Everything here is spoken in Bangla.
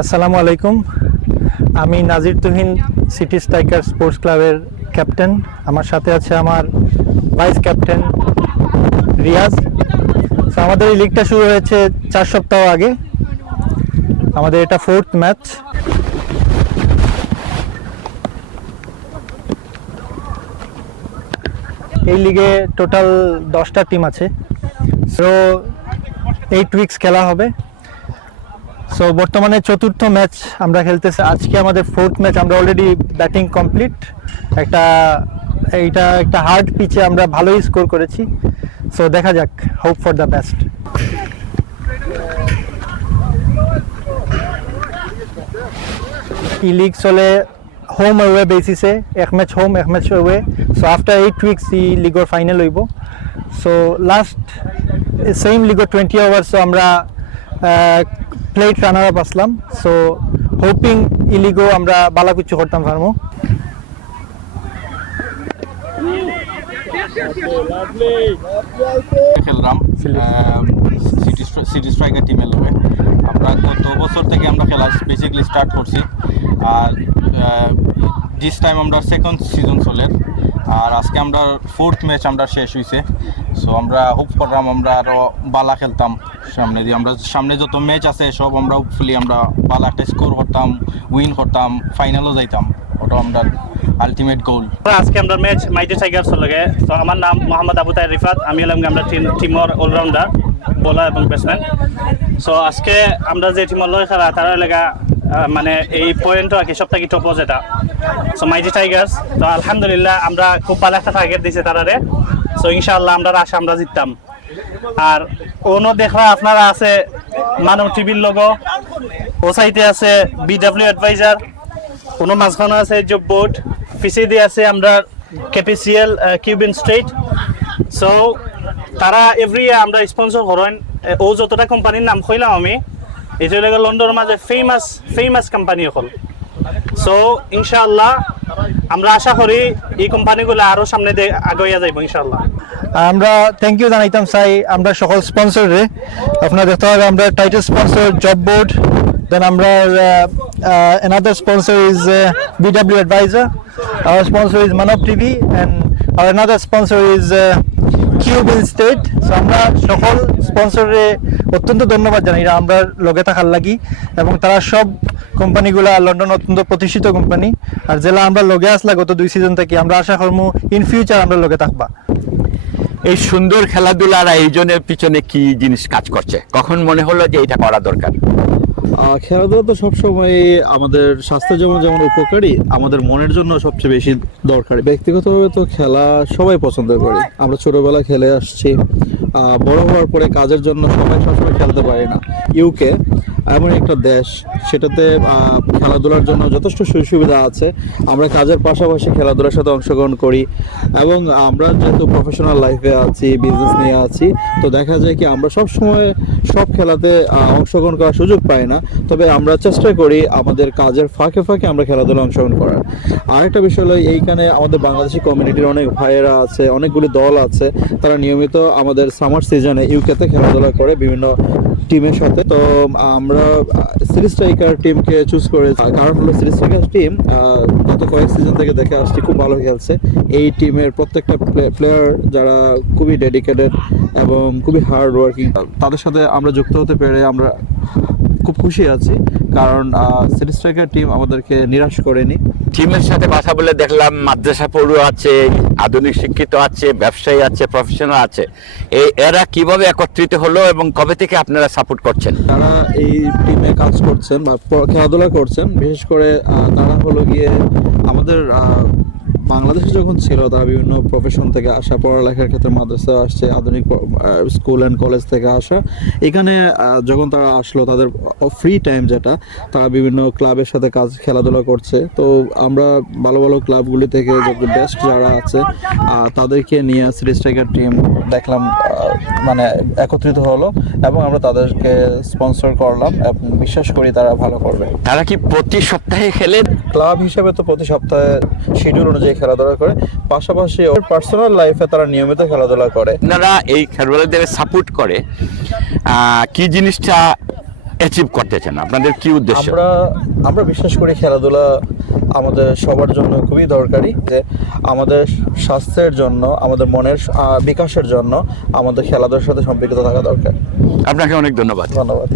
আসসালামু আলাইকুম। আমি নাজির তুহিন, সিটি স্ট্রাইকার স্পোর্টস ক্লাবের ক্যাপ্টেন। আমার সাথে আছে আমার ভাইস ক্যাপ্টেন রিয়াজ। তো আমাদের এই লিগটা শুরু হয়েছে 4 সপ্তাহ আগে। আমাদের এটা 4th ম্যাচ। এই লিগে টোটাল 10টা টিম আছে। সো 8 উইকস খেলা হবে। সো বর্তমানে 4র্থ ম্যাচ আমরা খেলতেছি। আজকে আমাদের 4th ম্যাচ। আমরা অলরেডি ব্যাটিং কমপ্লিট। এইটা একটা হার্ড পিচে আমরা ভালোই স্কোর করেছি। সো দেখা যাক, হোপ ফর দ্য বেস্ট। এই লিগ চলে হোম অ্যাওয়ে বেসিসে, এক ম্যাচ হোম এক match away. So after 8 weeks এই লিগৰ ফাইনেল হইব। সো লাস্ট সেম লিগৰ 20 আওয়ার্স আমরা প্লেট রানার আপ আসলাম। সো হোপিং ইলিগো আমরা বালা কিছু করতাম পারবো। খেললাম সিটি স্ট্রাইকার টিমের লগে। আমরা গত বছর থেকে আমরা খেলা বেসিক্যালি স্টার্ট করছি। আর দিস টাইম আমরা 2nd সিজন চলে। আর আজকে আমরা 4th ম্যাচ আমরা শেষ হয়েছে। সো আমরা হোপ করলাম আমরা আরও বালা খেলতাম সামনে দিয়ে। আমরা সামনে যত ম্যাচ আছে সব আমরা হোপফুলি আমরা বালা একটা স্কোর করতাম, উইন করতাম, ফাইনালও যাইতাম। ওটা আমরা আলটিমেট গোল। আজকে আমরা ম্যাচ মাইটি টাইগার্স লাগে। তো আমার নাম মোহাম্মদ আবু তাহের রিফাত। আমি হলাম আমরা টিমর অলরাউন্ডার, বোলার এবং ব্যাটসম্যান। সো আজকে আমরা যে টিমর লগে খেলা তারা লাগা মানে এই পয়েন্টও আর কি সব থেকে টপ যেটা। So mighty tigers. তো আলহামদুলিল্লাহ আমরা খুব ভালো একটা টার্গেট দিয়েছে তারারে। সো ইনশাআল্লাহ আমরা আশা আমরা জিততাম। আর অন্য দেখা আপনারা আছে মানব টিভির লোগো, ও সাইডে আছে বিডব্লিউ অ্যাডভাইজার, কোনো মাঝখানে আছে জব বোর্ড, পিছিয়ে দিয়ে আছে আমরা কেপিসিএল কিউবিন স্ট্রেট। সো তারা এভরি ইয়ার আমরা স্পন্সর করেন। ও যতটা কোম্পানির নাম কইলাম আমি, এটা লাগে লন্ডনের মাঝে ফেমাস কোম্পানি হল। সো ইনশাআল্লাহ আমরা আশা করি এই কোম্পানিগুলো আরও সামনে আগাইয়া যাইব ইনশাআল্লাহ। আমরা থ্যাংক ইউ জানাইতাম চাই আমরা সকল স্পন্সরে। আপনারা দেখতে হবে আমরা টাইটেল স্পন্সর জব বোর্ড, দেন আমরা another sponsor is BW Advisor, our sponsor is Manav TV, and our another sponsor is Cuban State. So আমরা সকল স্পন্সরে অত্যন্ত ধন্যবাদ জানাই আমরা লগে থাকার লাগি। এবং তারা সব কোম্পানিগুলা লন্ডন অত্যন্ত প্রতিষ্ঠিত কোম্পানি। আর জেলা আমরা লগে আসলা গত 2 সিজন থেকে, আমরা আশা করবো ইন ফিউচার আমরা লগে থাকবা। এই সুন্দর খেলাধুলার আয়োজনের পিছনে কি জিনিস কাজ করছে? কখন মনে হলো যে এটা করা দরকার? খেলাধুলা তো সবসময় আমাদের স্বাস্থ্যের যেমন উপকারী, আমাদের মনের জন্য সবচেয়ে বেশি দরকারি। ব্যক্তিগতভাবে তো খেলা সবাই পছন্দ করি। আমরা ছোটবেলা খেলে আসছি। বড় হওয়ার পরে কাজের জন্য সবসময় খেলতে পারি না। ইউকে এমন একটা দেশ, সেটাতে খেলাধুলার জন্য যথেষ্ট সুযোগ সুবিধা আছে। আমরা কাজের পাশাপাশি খেলাধুলার সাথে অংশগ্রহণ করি। এবং আমরা যেহেতু প্রফেশনাল লাইফে আছি, বিজনেস নিয়ে আছি, তো দেখা যায় কি আমরা সবসময় সব খেলাতে অংশগ্রহণ করার সুযোগ পাই না। তবে আমরা চেষ্টা করি আমাদের কাজের ফাঁকে ফাঁকে আমরা খেলাধুলা অংশগ্রহণ করার। আরেকটা বিষয় হলো এইখানে আমাদের বাংলাদেশি কমিউনিটির অনেক ভাইয়েরা আছে, অনেকগুলি দল আছে। তারা নিয়মিত আমাদের সামার সিজনে ইউকেতে খেলাধুলা করে বিভিন্ন টিমের সাথে। তো আমরা সিটি স্ট্রাইকার টিমকে চুজ করেছি, কারণ হলো সিটি স্ট্রাইকার টিম গত কয়েক সিজন থেকে দেখে আসছি খুব ভালো খেলছে। এই টিমের প্রত্যেকটা প্লেয়ার যারা খুবই ডেডিকেটেড এবং খুবই হার্ড ওয়ার্কিং, তাদের সাথে আমরা যুক্ত হতে পেরে আমরা খুব খুশি আছি। কারণ সিটি স্ট্রাইকার টিম আমাদেরকে নিরাশ করেনি। টিমের সাথে কথা বলে দেখলাম মাদ্রাসা পড়ুয়া আছে, আধুনিক শিক্ষিত আছে, ব্যবসায়ী আছে, প্রফেশনাল আছে। এরা কিভাবে একত্রিত হলো এবং কবে থেকে আপনারা সাপোর্ট করছেন? তারা এই টিমে কাজ করছেন বা খেলাধুলা করছেন, বিশেষ করে তারা হলো গিয়ে আমাদের বাংলাদেশে যখন ছিল তারা বিভিন্ন প্রফেশন থেকে আসা, পড়ালেখার ক্ষেত্রে মাদ্রাসা আসছে, আধুনিক স্কুল অ্যান্ড কলেজ থেকে আসা। এখানে যখন তারা আসলো তাদের ফ্রি টাইম যেটা, তারা বিভিন্ন ক্লাবের সাথে খেলাধুলা করছে। তো আমরা ভালো ভালো ক্লাবগুলি থেকে বেস্ট যারা আছে তাদেরকে নিয়ে সিটি স্ট্রাইকার টিম দেখলাম মানে একত্রিত হলো এবং আমরা তাদেরকে স্পন্সর করলাম এবং বিশ্বাস করি তারা ভালো করবে। তারা কি প্রতি সপ্তাহে খেলেন? ক্লাব হিসেবে তো প্রতি সপ্তাহে শিডিউল অনুযায়ী খেলাধুলা করে, পাশাপাশি ওর পার্সোনাল লাইফে তারা নিয়মিত খেলাধুলা করে। আপনারা এই খেলোয়াড়দের সাপোর্ট করে কি জিনিসটা অ্যাচিভ করতে চান? আপনাদের কি উদ্দেশ্য? আমরা বিশ্বাস করি খেলাধুলা আমাদের সবার জন্য খুবই দরকারি, যে আমাদের স্বাস্থ্যের জন্য, আমাদের মনের বিকাশের জন্য আমাদের খেলাধুলার সাথে সম্পৃক্ত থাকা দরকার। আপনাকে অনেক ধন্যবাদ। ধন্যবাদ।